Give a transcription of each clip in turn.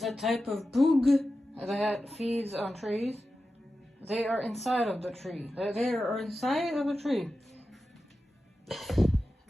the type of bug that feeds on trees. They are inside of the tree. They are inside of a tree.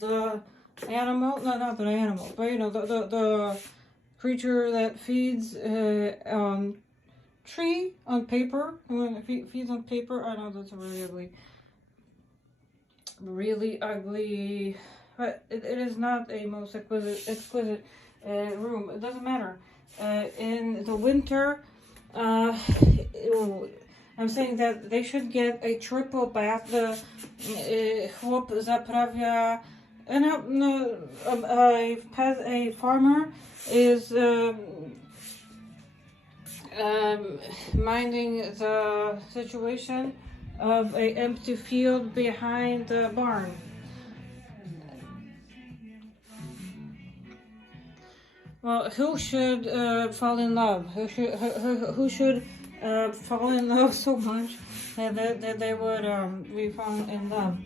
The animal, no, not the animal, but you know, the creature that feeds on tree, on paper, when it feeds on paper. I know that's a really ugly, but it is not a most exquisite room. It doesn't matter. In the winter, I'm saying that they should get a triple bath. The chłop zaprawia, a farmer is minding the situation of an empty field behind the barn. Well, who should fall in love? Who should fall in love so much that they would be falling in love?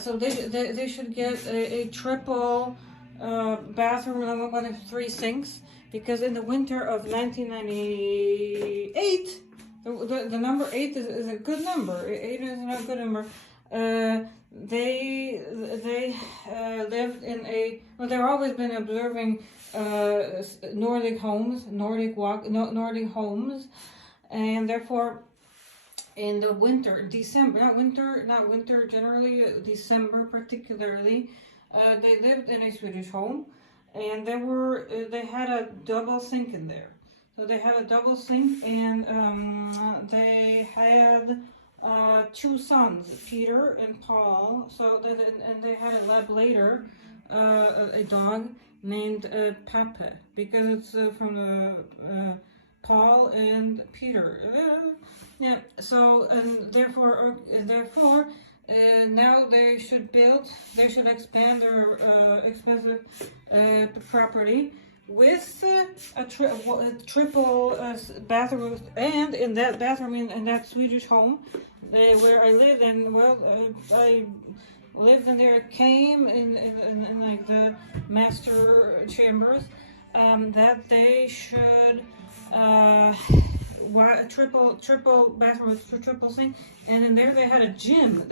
So they should get a triple bathroom with 3 sinks, because in the winter of 1998, the number 8 is a good number. 8 is not a good number. They lived in they've always been observing Nordic homes, Nordic homes, and therefore in the winter, not winter generally, December particularly, they lived in a Swedish home, and they had a double sink in there. So they had a double sink, and they had 2 sons, Peter and Paul. So and they had a lab later, a dog named Pepe, because it's from the Paul and Peter. So and therefore now they should expand their expensive property with a triple bathroom, and in that bathroom in that Swedish home where I lived in, I lived in there, came in like the master chambers, that they should triple bathroom with triple sink, and in there they had a gym.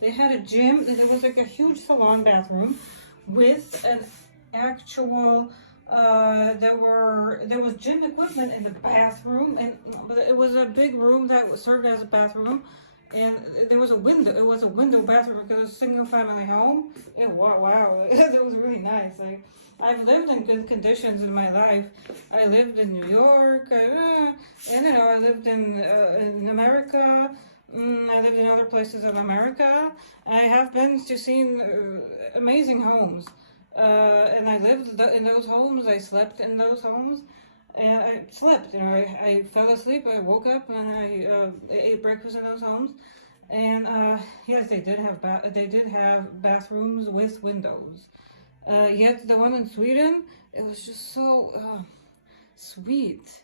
They had a gym, and it was like a huge salon bathroom with an actual there was gym equipment in the bathroom, but it was a big room that served as a bathroom, and there was a window. It was a window bathroom because it was a single family home. Wow, it was really nice. I've lived in good conditions in my life. I lived in New York, and I lived in America. I lived in other places of America. I have been to seen amazing homes. And I lived in those homes. I slept in those homes, and I slept. I fell asleep. I woke up, and I ate breakfast in those homes. And yes, they did have bathrooms with windows. Yet the one in Sweden, it was just so sweet,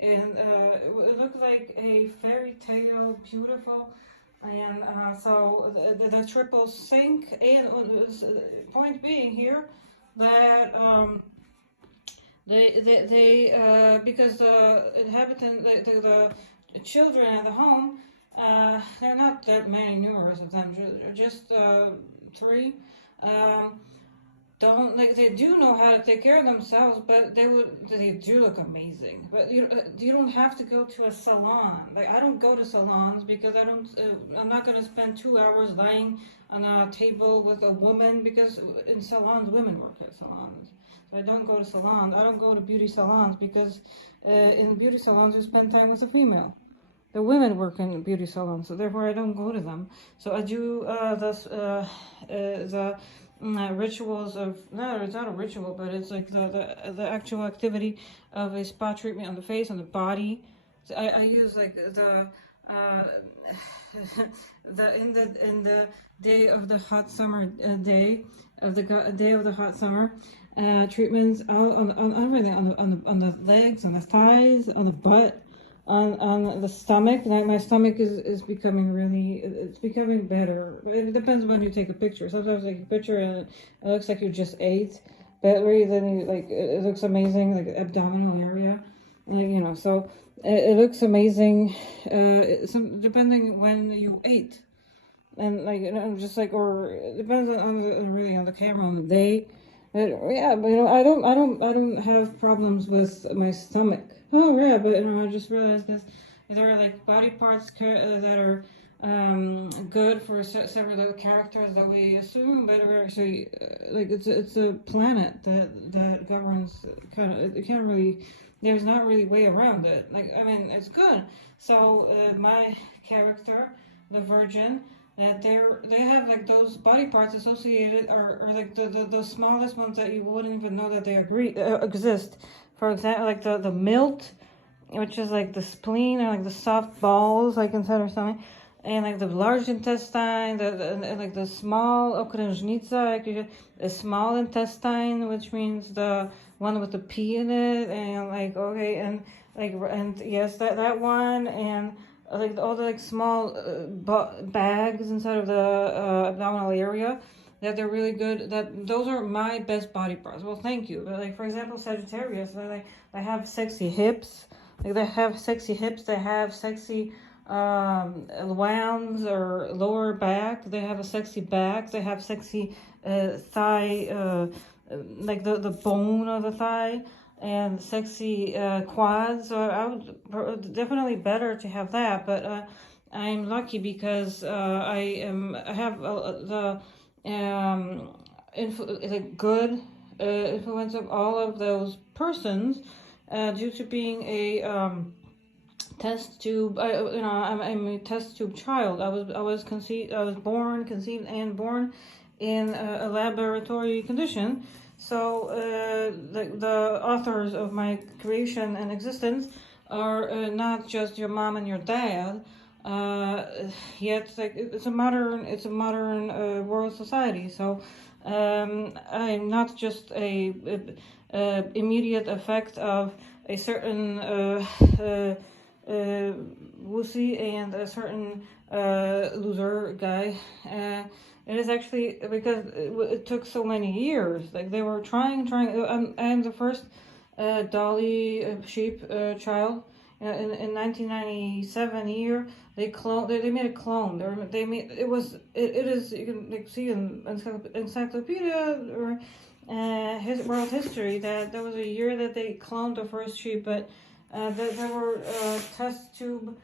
and it looked like a fairy tale, beautiful. And so the triple sink, and point being here that they because the inhabitant, the children at the home, they're not that many, numerous of them, just 3. They do know how to take care of themselves, but they do look amazing. But you don't have to go to a salon. I don't go to salons because I'm not going to spend 2 hours lying on a table with a woman, because in salons, women work at salons. So I don't go to salons. I don't go to beauty salons because in beauty salons you spend time with a female. The women work in beauty salons, so therefore I don't go to them. So I do the rituals of, no, it's not a ritual, but it's like the actual activity of a spa treatment on the face, on the body. So I use like the in the day of the hot summer day of the hot summer treatments on everything, on the legs, on the thighs, on the butt, on the stomach. Like my stomach is becoming really, it's becoming better. It depends when you take a picture. Sometimes you take a picture and it looks like you just ate, but really then you like it looks amazing, like abdominal area, like, you know. So it looks amazing, depending when you ate, and like, you know, just like, or it depends on the, really on the camera on the day. But yeah, but you know, I don't have problems with my stomach. Oh yeah, but you know, I just realized this. There are like body parts that are good for several of the characters that we assume, but we're actually like it's a planet that governs kind of. It can't really. There's not really way around it. Like, I mean, it's good. So my character, the Virgin, that they have like those body parts associated, or like the smallest ones that you wouldn't even know that they exist. For example, like the milt, which is like the spleen, or like the soft balls like inside our stomach, and like the large intestine, and like the small okrężnica, like the small intestine, which means the one with the P in it, and like, okay, and like, and yes, that one, and like all the like small bags inside of the abdominal area, that they're really good. That those are my best body parts. Well, thank you. But like, for example, Sagittarius, they have sexy hips. Like, they have sexy hips. They have sexy rounds or lower back. They have a sexy back. They have sexy thigh, like the bone of the thigh, and sexy quads. So I would definitely better to have that. But I'm lucky because I have the like good influence of all of those persons, due to being a test tube. You know, I'm a test tube child. I was conceived. I was born, conceived, and born in a laboratory condition. So the authors of my creation and existence are not just your mom and your dad. Yet, like, it's a modern world society. So I'm not just a immediate effect of a certain wussy and a certain loser guy. It is actually because it took so many years. Like, they were trying. I'm the first Dolly sheep child. In 1997 year, they made a clone. It is, you can like see in encyclopedia or world history, that there was a year that they cloned the first sheep, but there were test tube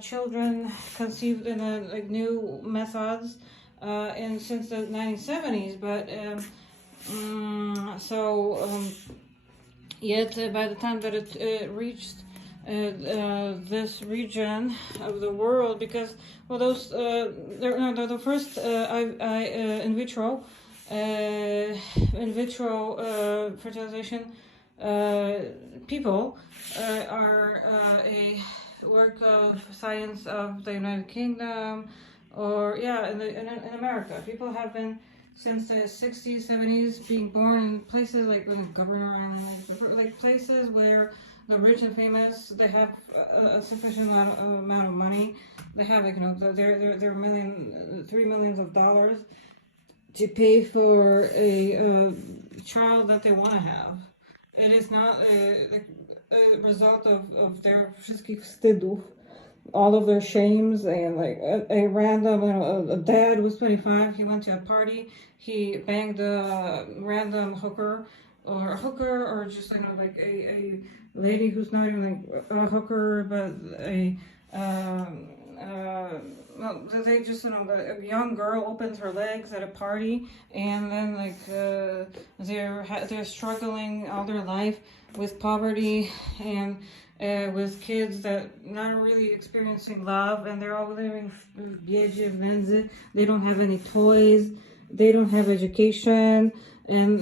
children conceived in like new methods and since the 1970s. But yet by the time that it reached this region of the world, because, well, those they're the first in vitro fertilization people are a work of science of the United Kingdom, or yeah, in America. People have been since the 60s, 70s being born in places like Governor Island, like places where the rich and famous, they have a sufficient amount of money. They have, like, their $3 million to pay for a child that they want to have. It is not a result of their wszystkich wstydów, all of their shames, and like a random, a dad was 25, he went to a party, he banged a random hooker, or just like a lady who's not even like a hooker, but well, they just, a young girl opens her legs at a party, and then like they're struggling all their life with poverty and with kids that not really experiencing love, and they're all living w biedzie, w nędzy. They don't have any toys, they don't have education, and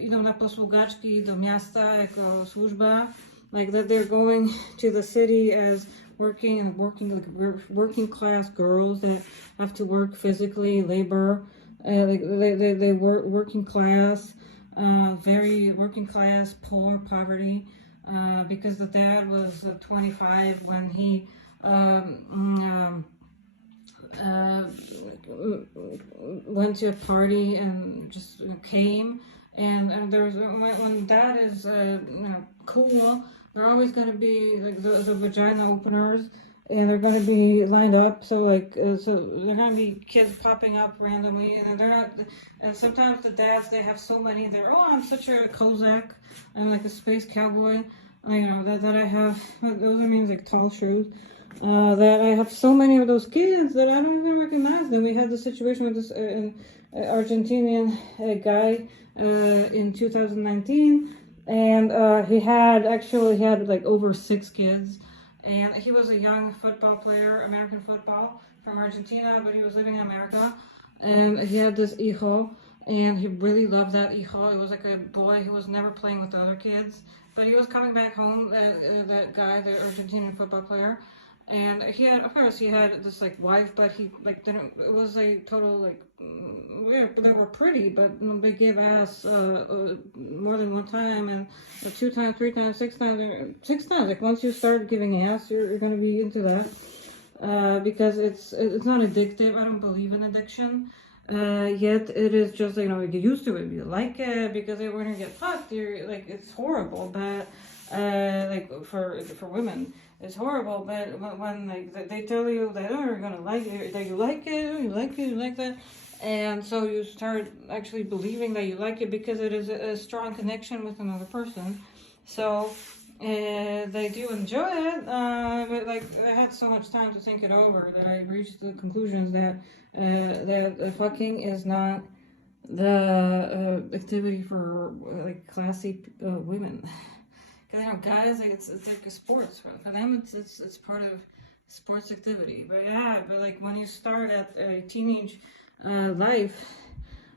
idą na posługaczki do miasta jako służba, like that. They're going to the city as working class girls that have to work physically, labor, like they work working class, very working class, poverty. because the dad was 25 when he went to a party and just came. And there's when dad is cool, they're always going to be like the vagina openers, and they're going to be lined up. So so they're going to be kids popping up randomly, and they're not. And sometimes the dads, they have so many. They're, oh, I'm such a Kozak. I'm like a space cowboy. That I have. Those are means like tall shoes. That I have so many of those kids that I don't even recognize them. We had the situation with this Argentinian guy in 2019, and he had like over 6 kids, and he was a young football player, American football from Argentina, but he was living in America, and he had this hijo, and he really loved that hijo. It was like a boy who was never playing with the other kids, but he was coming back home, that guy, the Argentinian football player. And he had, of course, he had this like wife, but he like didn't. It was a total like they were pretty, but they gave ass more than one time, and 2 times, 3 times, 6 times, 6 times. Like once you start giving ass, you're gonna be into that because it's not addictive. I don't believe in addiction. Yet it is just, you get used to it. You like it because when you get fucked, you're like, it's horrible. But like for women, it's horrible. But when like they tell you that, oh, you're gonna like it, that you like it, you like it, you like that, and so you start actually believing that you like it because it is a strong connection with another person. So they do enjoy it, but like I had so much time to think it over that I reached the conclusions that fucking is not the activity for like classy women. Because guys, like it's like a sports for them. It's part of sports activity. But yeah, but like when you start at a teenage life,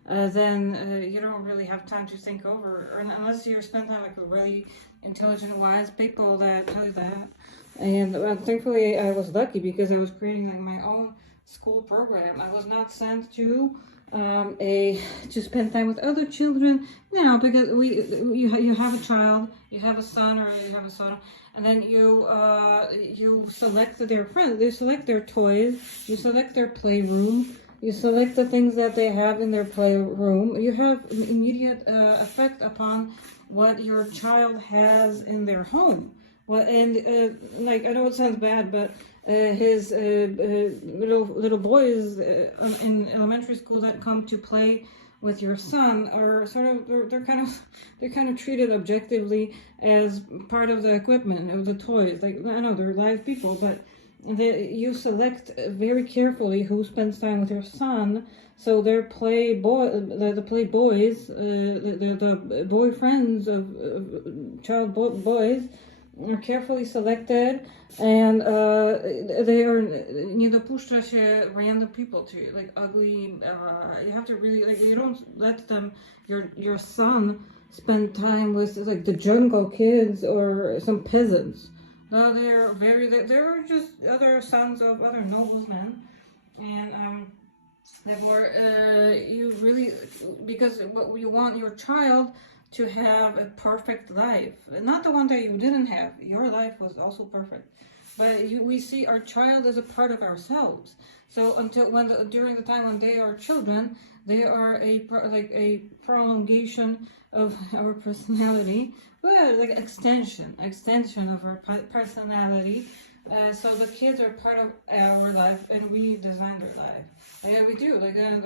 then you don't really have time to think over, or unless you spend time like with really intelligent, wise people that tell you that. And thankfully, I was lucky because I was creating like my own school program. I was not sent to to spend time with other children. No, because you have a child, you have a son or you have a son, and then you select their friends, you select their toys, you select their playroom, you select the things that they have in their playroom. You have an immediate effect upon what your child has in their home. Well, and like I know it sounds bad, but his little boys in elementary school that come to play with your son are sort of they're kind of treated objectively as part of the equipment of the toys. Like I know they're live people, but you select very carefully who spends time with your son. So their the boyfriends of child boys are carefully selected, and they are nie dopuszcza się random people to like ugly. You have to really like you don't let your son spend time with like the jungle kids or some peasants. No, they're just other sons of other noblemen, and therefore you really, because what you want your child to have a perfect life, not the one that you didn't have. Your life was also perfect, but we see our child as a part of ourselves. So during the time when they are children, they are a prolongation of our personality, well, like extension of our personality. So the kids are part of our life, and we design their life. Yeah, we do.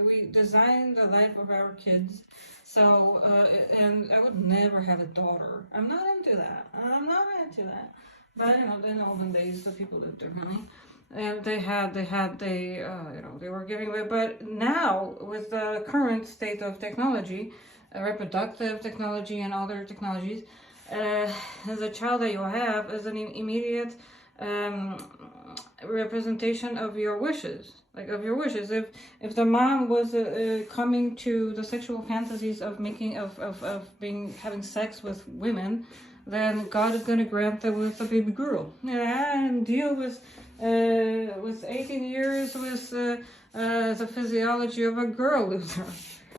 We design the life of our kids. So, and I would never have a daughter. I'm not into that. But in olden days, the people lived differently, and they were giving away. But now, with the current state of technology, reproductive technology and other technologies, the child that you have is an immediate representation of your wishes. Like of your wishes. If the mom was coming to the sexual fantasies of having sex with women, then God is going to grant them with a baby girl. And deal with 18 years with the physiology of a girl with her.